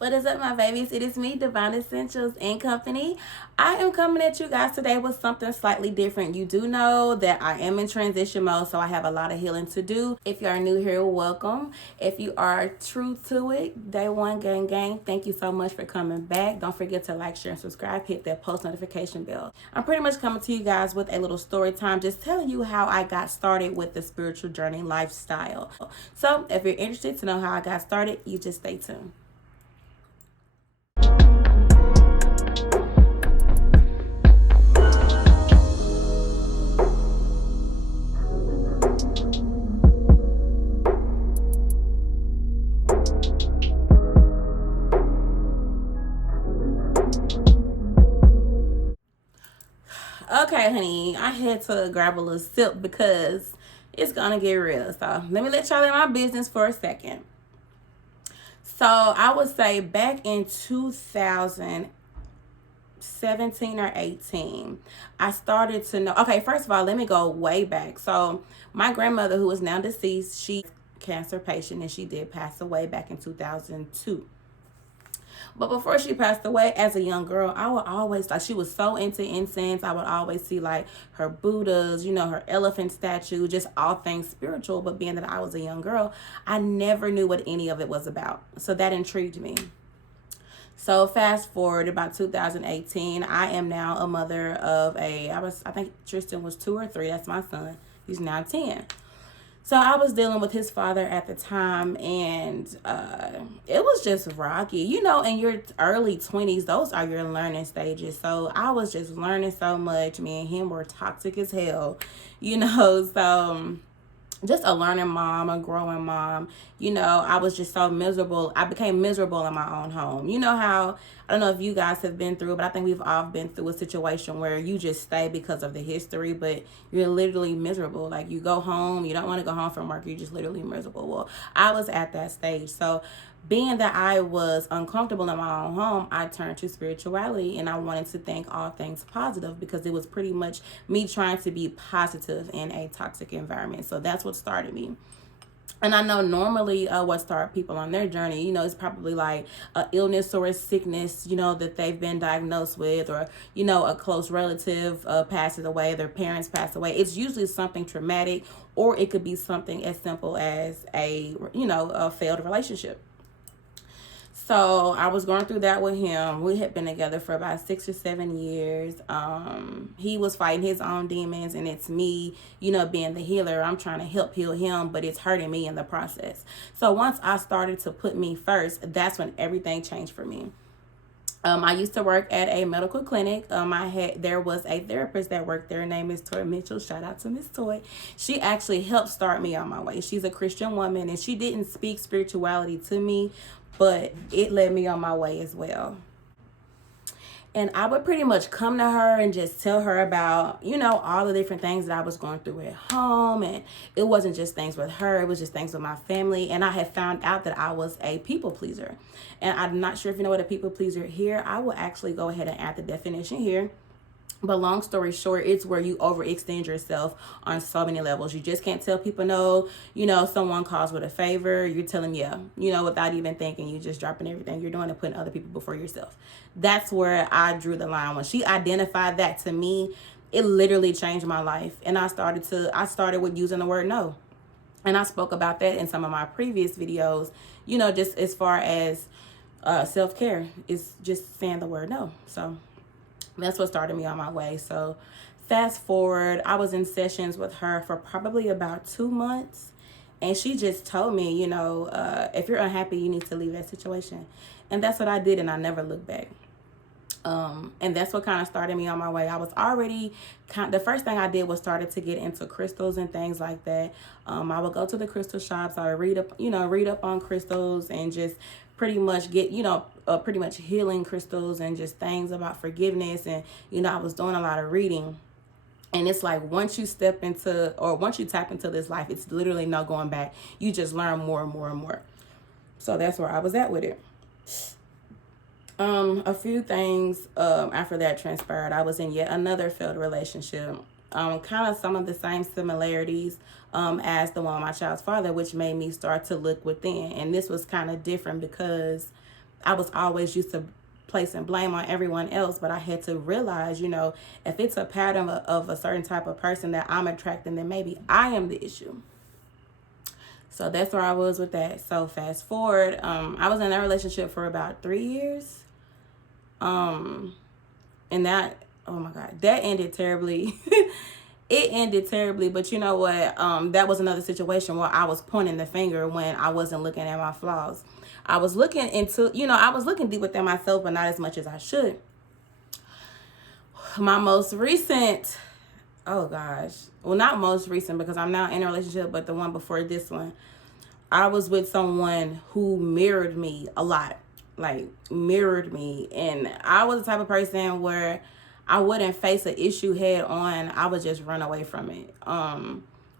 What is up, my babies? It is me, Divine Essentials and Company. I am coming at you guys today with something slightly different. You do know that I am in transition mode, so I have a lot of healing to do. If you are new here, welcome. If you are true to it, day one, gang, thank you so much for coming back. Don't forget to like, share, and subscribe. Hit that post notification bell. I'm pretty much coming to you guys with a little story time, just telling you how I got started with the spiritual journey lifestyle. So if you're interested to know how I got started, you just stay tuned. Okay, honey, I had to grab a little sip because it's gonna get real. So let me let y'all in my business for a second. So I would say back in 2017 or 18, I started to know. Okay, first of all, let me go way back. So my grandmother, who is now deceased, she's a cancer patient and she did pass away back in 2002. But before she passed away, as a young girl, I would always, like, she was so into incense. I would always see, like, her Buddhas, her elephant statue, just all things spiritual. But being that I was a young girl, I never knew what any of it was about. So that intrigued me. So fast forward about 2018, I am now a mother of I think Tristan was 2 or 3. That's my son. He's now 10. So I was dealing with his father at the time, and it was just rocky. In your early 20s, those are your learning stages. So I was just learning so much. Me and him were toxic as hell, so just a learning mom, a growing mom. I was just so miserable. I became miserable in my own home. You know how, I don't know if you guys have been through, but I think we've all been through a situation where you just stay because of the history, but you're literally miserable. Like, you go home, you don't want to go home from work, you're just literally miserable. Well, I was at that stage. So being that I was uncomfortable in my own home, I turned to spirituality, and I wanted to think all things positive because it was pretty much me trying to be positive in a toxic environment. So that's what started me. And I know normally what start people on their journey, it's probably like a illness or a sickness, that they've been diagnosed with, or, a close relative passes away, their parents pass away. It's usually something traumatic, or it could be something as simple as a failed relationship. So I was going through that with him. We had been together for about 6 or 7 years. He was fighting his own demons, and it's me, being the healer. I'm trying to help heal him, but it's hurting me in the process. So once I started to put me first, that's when everything changed for me. I used to work at a medical clinic. There was a therapist that worked there. Her name is Toy Mitchell. Shout out to Miss Toy. She actually helped start me on my way. She's a Christian woman, and she didn't speak spirituality to me, but it led me on my way as well. And I would pretty much come to her and just tell her about, all the different things that I was going through at home. And it wasn't just things with her, it was just things with my family. And I had found out that I was a people pleaser. And I'm not sure if you know what a people pleaser here. I will actually go ahead and add the definition here. But long story short, it's where you overextend yourself on so many levels. You just can't tell people no. Someone calls with a favor, you tell them yeah, without even thinking. You just dropping everything you're doing and putting other people before yourself. That's where I drew the line. When she identified that to me, it literally changed my life. And I started with using the word no. And I spoke about that in some of my previous videos, just as far as self-care is just saying the word no. So that's what started me on my way. So fast forward, I was in sessions with her for probably about 2 months. And she just told me, if you're unhappy, you need to leave that situation. And that's what I did, and I never looked back. And that's what kind of started me on my way. I was already the first thing I did was started to get into crystals and things like that. I would go to the crystal shops. I would read up on crystals and just pretty much get, pretty much healing crystals and just things about forgiveness. And, I was doing a lot of reading. And it's like once you tap into this life, it's literally no going back. You just learn more and more and more. So that's where I was at with it. A few things after that transpired. I was in yet another failed relationship. Kind of some of the same similarities as the one with my child's father, which made me start to look within. And this was kind of different because I was always used to placing blame on everyone else, but I had to realize, if it's a pattern of a certain type of person that I'm attracting, then maybe I am the issue. So that's where I was with that. So fast forward, I was in that relationship for about 3 years. And that, oh my God, that ended terribly. It ended terribly, but you know what? That was another situation where I was pointing the finger when I wasn't looking at my flaws. I was looking into, I was looking deep within myself, but not as much as I should. My most recent, oh gosh, well, not most recent because I'm now in a relationship, but the one before this one, I was with someone who mirrored me a lot, like mirrored me. And I was the type of person where I wouldn't face an issue head on. I would just run away from it.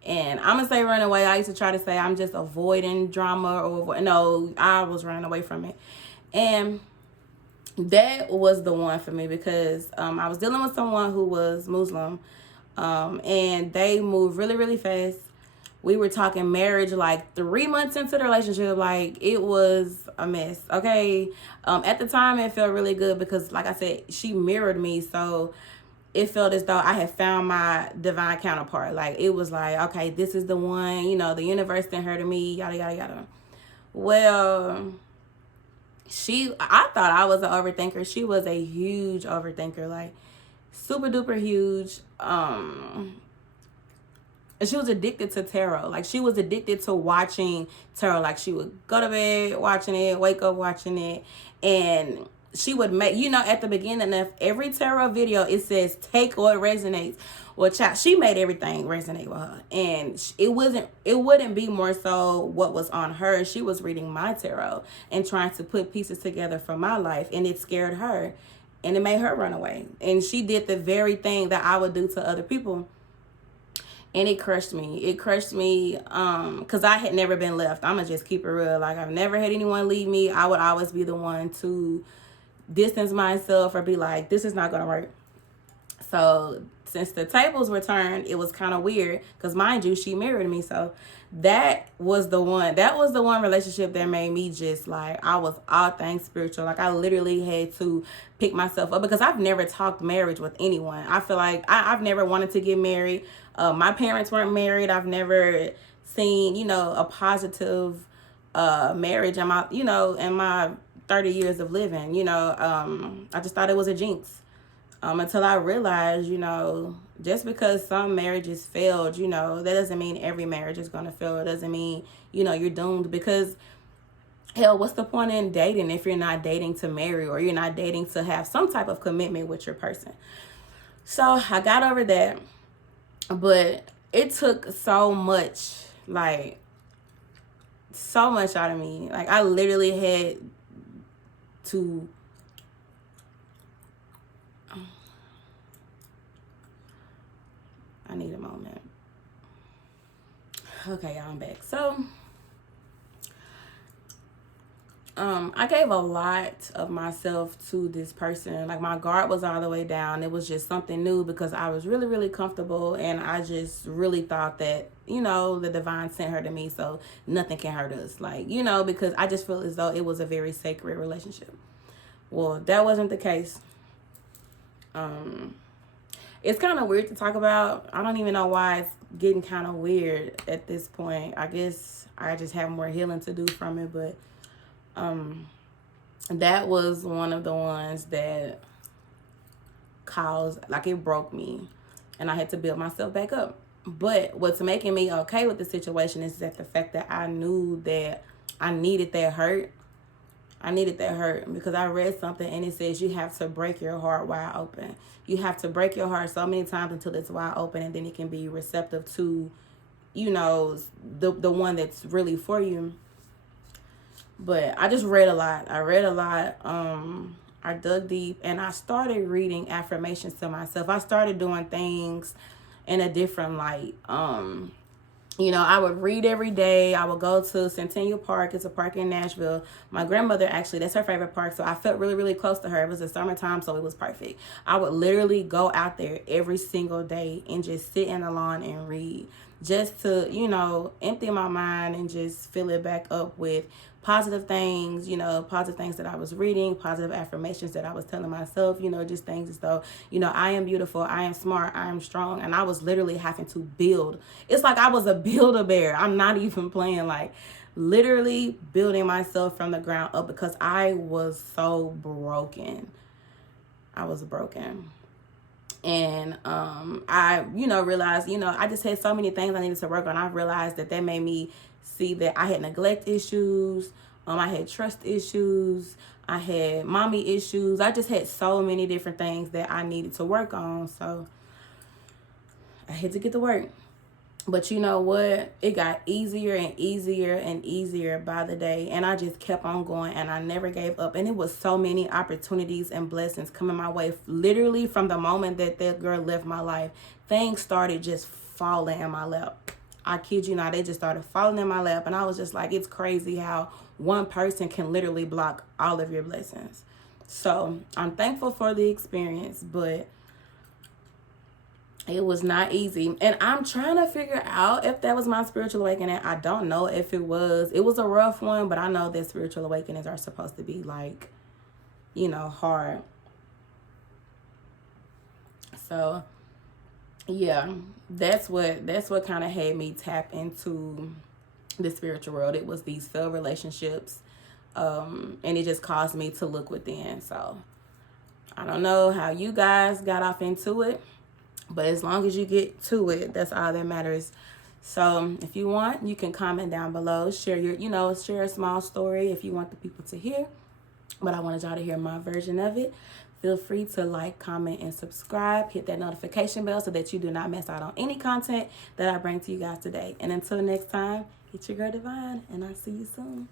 And I'm going to say run away. I used to try to say I'm just avoiding drama no, I was running away from it. And that was the one for me because I was dealing with someone who was Muslim, and they moved really, really fast. We were talking marriage like 3 months into the relationship. Like, it was a mess, okay? At the time, it felt really good because, like I said, she mirrored me. So it felt as though I had found my divine counterpart. Like, it was like, okay, this is the one, the universe sent her to me, yada, yada, yada. Well, I thought I was an overthinker. She was a huge overthinker, like super duper huge. And she was addicted to tarot. Like, she was addicted to watching tarot. Like, she would go to bed watching it, wake up watching it. And she would make, at the beginning of every tarot video, it says, take what resonates. Well, child, she made everything resonate with her. And it wouldn't be more so what was on her. She was reading my tarot and trying to put pieces together for my life. And it scared her. And it made her run away. And she did the very thing that I would do to other people. And it crushed me. It crushed me because I had never been left. I'm going to just keep it real. Like, I've never had anyone leave me. I would always be the one to distance myself or be like, this is not going to work. So since the tables were turned, it was kind of weird because, mind you, she mirrored me. So that was the one relationship that made me just like, I was all things spiritual. Like, I literally had to pick myself up because I've never talked marriage with anyone. I feel like I've never wanted to get married. My parents weren't married. I've never seen, a positive marriage in my 30 years of living. I just thought it was a jinx. Until I realized, just because some marriages failed, that doesn't mean every marriage is going to fail. It doesn't mean, you're doomed because, hell, what's the point in dating if you're not dating to marry or you're not dating to have some type of commitment with your person? So I got over that, but it took so much out of me. Like, I literally had to... I need a moment. Okay, y'all, I'm back. So, I gave a lot of myself to this person. Like, my guard was all the way down. It was just something new because I was really, really comfortable. And I just really thought that, the divine sent her to me. So nothing can hurt us. Like, because I just feel as though it was a very sacred relationship. Well, that wasn't the case. It's kind of weird to talk about. I don't even know why it's getting kind of weird at this point. I guess I just have more healing to do from it. But that was one of the ones that caused, like, it broke me. And I had to build myself back up. But what's making me okay with the situation is that the fact that I knew that I needed that hurt. I needed that hurt because I read something and it says you have to break your heart wide open. You have to break your heart so many times until it's wide open, and then it can be receptive to, the one that's really for you. But I just read a lot. I dug deep and I started reading affirmations to myself. I started doing things in a different light. I would read every day. I would go to Centennial Park. It's a park in Nashville. My grandmother, actually, that's her favorite park. So I felt really, really close to her. It was the summertime, so it was perfect. I would literally go out there every single day and just sit in the lawn and read. just to, you know, empty my mind and just fill it back up with positive things, you know, positive things that I was reading, positive affirmations that I was telling myself, you know, just things as though, you know, I am beautiful, I am smart, I am strong. And I was literally having to build. It's like I was a Build-A-Bear. I'm not even playing, like literally building myself from the ground up because I was so broken. I was broken. And I, you know, realized, you know, I just had so many things I needed to work on. I realized that made me see that I had neglect issues. I had trust issues. I had mommy issues. I just had so many different things that I needed to work on. So I had to get to work. But you know what? It got easier and easier and easier by the day. And I just kept on going and I never gave up. And it was so many opportunities and blessings coming my way. Literally from the moment that girl left my life, things started just falling in my lap. I kid you not, they just started falling in my lap. And I was just like, it's crazy how one person can literally block all of your blessings. So I'm thankful for the experience, but it was not easy. And I'm trying to figure out if that was my spiritual awakening. I don't know if it was. It was a rough one, but I know that spiritual awakenings are supposed to be like, you know, hard. So yeah, that's what kind of had me tap into the spiritual world. It was these failed relationships. And it just caused me to look within. So I don't know how you guys got off into it, but as long as you get to it, that's all that matters. So if you want, you can comment down below. Share your, you know, share a small story if you want the people to hear. But I wanted y'all to hear my version of it. Feel free to like, comment, and subscribe. Hit that notification bell so that you do not miss out on any content that I bring to you guys today. And until next time, it's your girl Divine, and I'll see you soon.